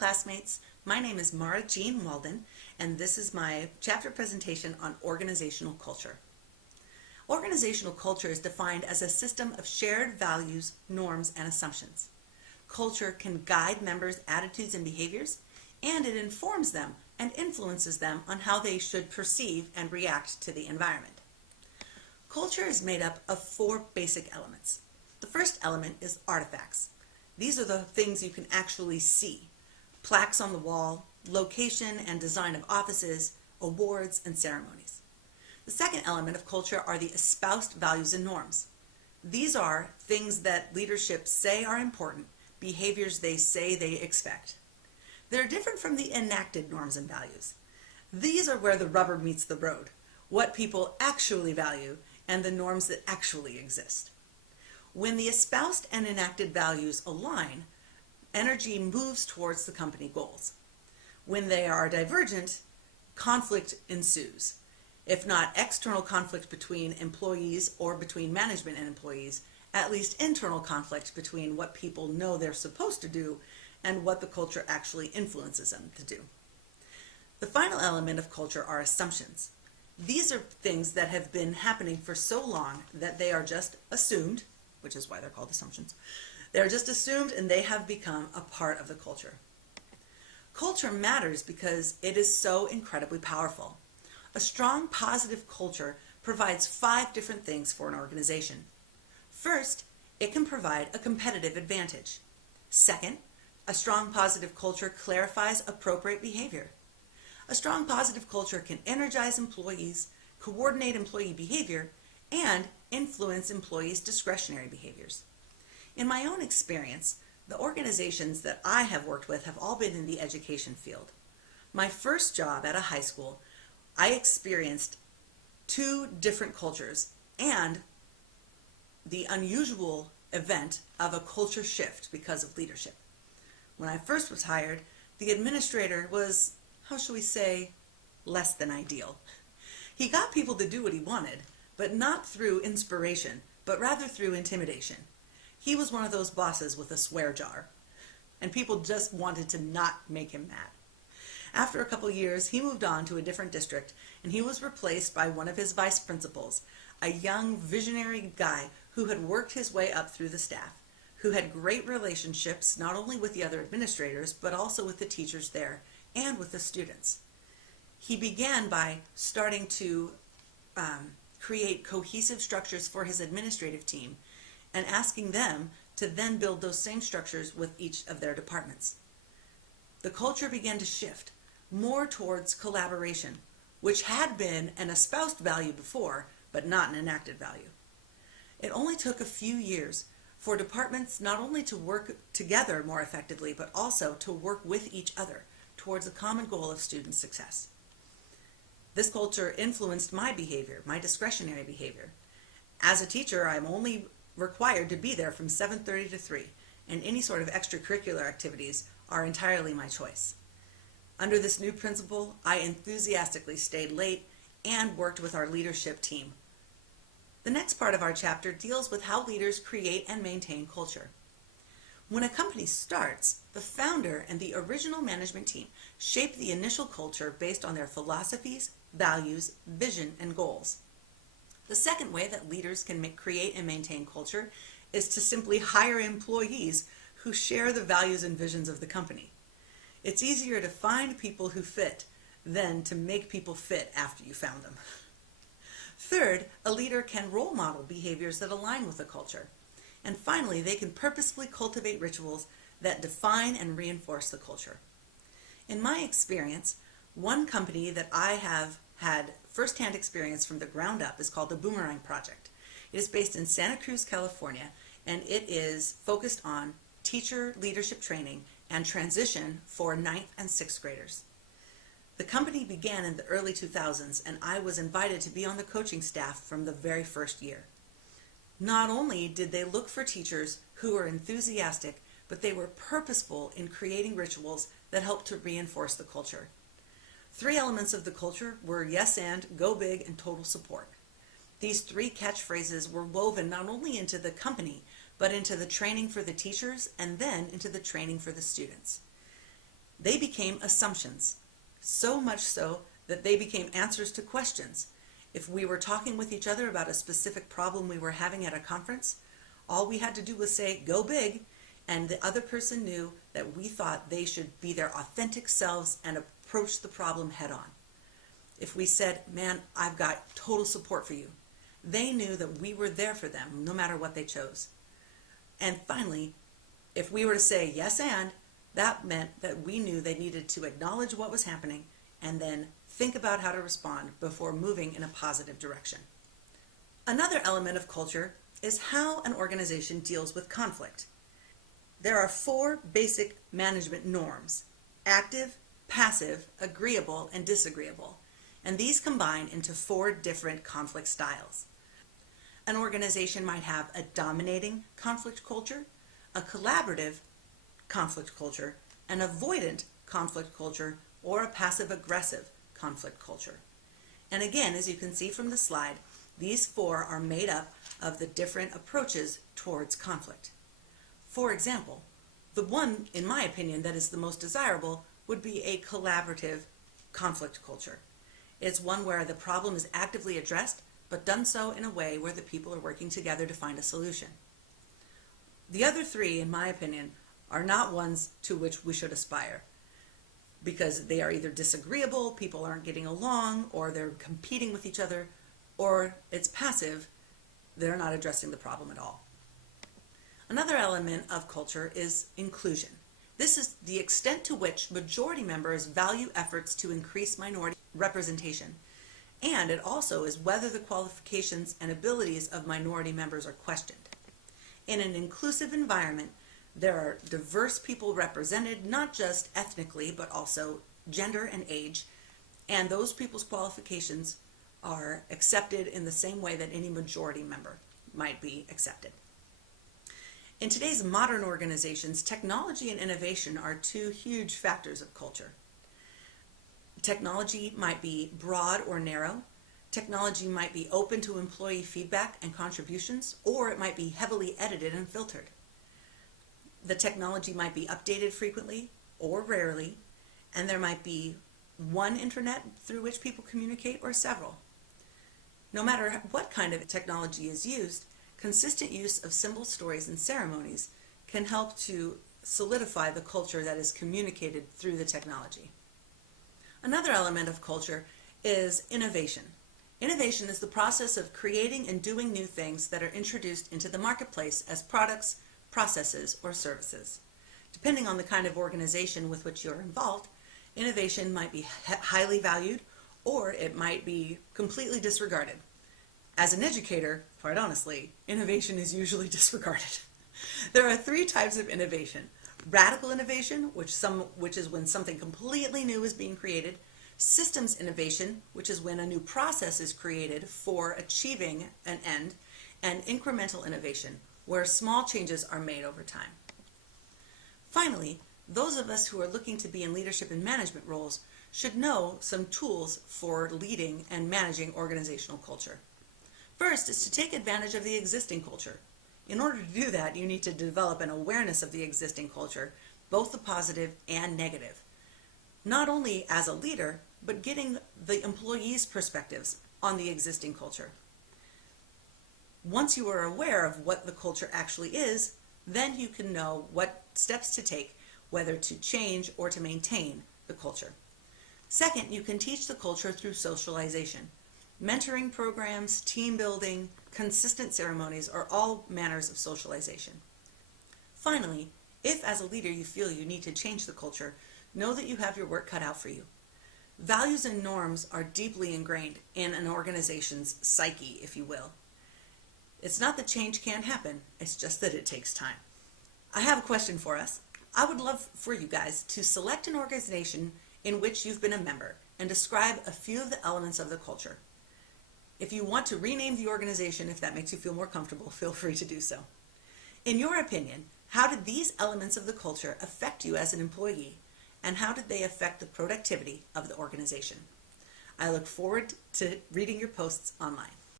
classmates. My name is Mara Jean Walden, and this is my chapter presentation on organizational culture. Organizational culture is defined as a system of shared values, norms, and assumptions. Culture can guide members' attitudes and behaviors, and it informs them and influences them on how they should perceive and react to the environment. Culture is made up of four basic elements. The first element is artifacts. These are the things you can actually see. Plaques on the wall, location and design of offices, awards, and ceremonies. The second element of culture are the espoused values and norms. These are things that leadership say are important, behaviors they say they expect. They're different from the enacted norms and values. These are where the rubber meets the road, what people actually value and the norms that actually exist. When the espoused and enacted values align, energy moves towards the company goals. When they are divergent, conflict ensues. If not external conflict between employees or between management and employees, at least internal conflict between what people know they're supposed to do and what the culture actually influences them to do. The final element of culture are assumptions. These are things that have been happening for so long that they are just assumed, which is why they're called assumptions. They're just assumed and they have become a part of the culture. Culture matters because it is so incredibly powerful. A strong, positive culture provides 5 different things for an organization. First, it can provide a competitive advantage. Second, a strong, positive culture clarifies appropriate behavior. A strong, positive culture can energize employees, coordinate employee behavior, and influence employees' discretionary behaviors. In my own experience, the organizations that I have worked with have all been in the education field. My first job at a high school, I experienced 2 different cultures and the unusual event of a culture shift because of leadership. When I first was hired, the administrator was, how shall we say, less than ideal. He got people to do what he wanted, but not through inspiration, but rather through intimidation. He was one of those bosses with a swear jar, and people just wanted to not make him mad. After a couple years, he moved on to a different district, and he was replaced by one of his vice principals, a young visionary guy who had worked his way up through the staff, who had great relationships not only with the other administrators, but also with the teachers there and with the students. He began by starting to create cohesive structures for his administrative team and asking them to then build those same structures with each of their departments. The culture began to shift more towards collaboration, which had been an espoused value before, but not an enacted value. It only took a few years for departments not only to work together more effectively, but also to work with each other towards a common goal of student success. This culture influenced my behavior, my discretionary behavior. As a teacher, I'm only required to be there from 7:30 to 3, and any sort of extracurricular activities are entirely my choice. Under this new principle, I enthusiastically stayed late and worked with our leadership team. The next part of our chapter deals with how leaders create and maintain culture. When a company starts, the founder and the original management team shape the initial culture based on their philosophies, values, vision, and goals. The second way that leaders can create and maintain culture is to simply hire employees who share the values and visions of the company. It's easier to find people who fit than to make people fit after you found them. Third, a leader can role model behaviors that align with the culture. And finally, they can purposefully cultivate rituals that define and reinforce the culture. In my experience, one company that I have had firsthand experience from the ground up is called the Boomerang Project. It is based in Santa Cruz, California, and it is focused on teacher leadership training and transition for 9th and 6th graders. The company began in the early 2000s, and I was invited to be on the coaching staff from the very first year. Not only did they look for teachers who were enthusiastic, but they were purposeful in creating rituals that helped to reinforce the culture. 3 elements of the culture were yes and, go big, and total support. These 3 catchphrases were woven not only into the company, but into the training for the teachers and then into the training for the students. They became assumptions, so much so that they became answers to questions. If we were talking with each other about a specific problem we were having at a conference, all we had to do was say, "Go big," and the other person knew that we thought they should be their authentic selves and approach the problem head on. If we said, "Man, I've got total support for you," they knew that we were there for them no matter what they chose. And finally, if we were to say "yes and," that meant that we knew they needed to acknowledge what was happening and then think about how to respond before moving in a positive direction. Another element of culture is how an organization deals with conflict. There are 4 basic management norms: active, passive, agreeable, and disagreeable. And these combine into 4 different conflict styles. An organization might have a dominating conflict culture, a collaborative conflict culture, an avoidant conflict culture, or a passive-aggressive conflict culture. And again, as you can see from the slide, these 4 are made up of the different approaches towards conflict. For example, the one, in my opinion, that is the most desirable would be a collaborative conflict culture. It's one where the problem is actively addressed, but done so in a way where the people are working together to find a solution. The other 3, in my opinion, are not ones to which we should aspire, because they are either disagreeable, people aren't getting along, or they're competing with each other, or it's passive, they're not addressing the problem at all. Another element of culture is inclusion. This is the extent to which majority members value efforts to increase minority representation, and it also is whether the qualifications and abilities of minority members are questioned. In an inclusive environment, there are diverse people represented, not just ethnically, but also gender and age, and those people's qualifications are accepted in the same way that any majority member might be accepted. In today's modern organizations, technology and innovation are 2 huge factors of culture. Technology might be broad or narrow. Technology might be open to employee feedback and contributions, or it might be heavily edited and filtered. The technology might be updated frequently or rarely, and there might be one internet through which people communicate or several. No matter what kind of technology is used, consistent use of symbols, stories, and ceremonies can help to solidify the culture that is communicated through the technology. Another element of culture is innovation. Innovation is the process of creating and doing new things that are introduced into the marketplace as products, processes, or services. Depending on the kind of organization with which you're involved, innovation might be highly valued, or it might be completely disregarded. As an educator, quite honestly, innovation is usually disregarded. There are 3 types of innovation: radical innovation, which is when something completely new is being created; systems innovation, which is when a new process is created for achieving an end; and incremental innovation, where small changes are made over time. Finally, those of us who are looking to be in leadership and management roles should know some tools for leading and managing organizational culture. First is to take advantage of the existing culture. In order to do that, you need to develop an awareness of the existing culture, both the positive and negative. Not only as a leader, but getting the employees' perspectives on the existing culture. Once you are aware of what the culture actually is, then you can know what steps to take, whether to change or to maintain the culture. Second, you can teach the culture through socialization. Mentoring programs, team building, consistent ceremonies are all manners of socialization. Finally, if as a leader you feel you need to change the culture, know that you have your work cut out for you. Values and norms are deeply ingrained in an organization's psyche, if you will. It's not that change can't happen, it's just that it takes time. I have a question for us. I would love for you guys to select an organization in which you've been a member and describe a few of the elements of the culture. If you want to rename the organization, if that makes you feel more comfortable, feel free to do so. In your opinion, how did these elements of the culture affect you as an employee, and how did they affect the productivity of the organization? I look forward to reading your posts online.